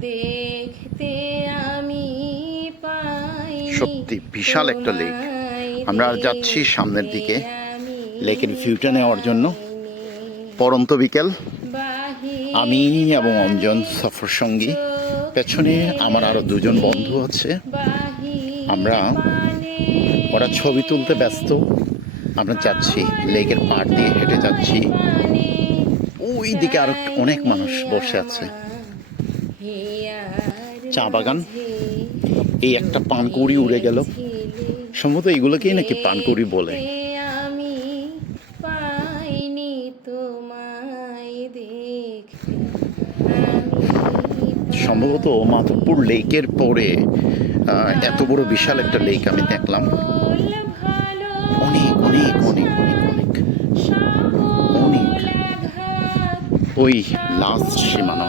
দেখতে আমি পাই সত্যি বিশাল একটা লেক আমরা যাচ্ছি সামনের দিকে। লেকের ভিউটা নেওয়ার জন্য। পরন্ত বিকেল। আমি এবং অঞ্জন সফর সঙ্গী। পেছনে আমার আরও দুজন বন্ধু আছে। আমরা ওরা ছবি তুলতে ব্যস্ত। আমরা যাচ্ছি লেকের পাড় দিয়ে হেঁটে যাচ্ছি। ওই দিকে আরও অনেক মানুষ বসে আছে। চা বাগান। এই একটা পানকৌড়ি উড়ে গেল। সম্ভবত এগুলোকেই নাকি পানকৌড়ি বলে। আমি পাইনি তোমায় সম্ভবত মাধবপুর লেকের পরে এত বড় বিশাল একটা লেক আমি দেখলাম। অনেক অনেক অনেক অনেক অনেক। অনেক। ওই লাস্ট সীমানা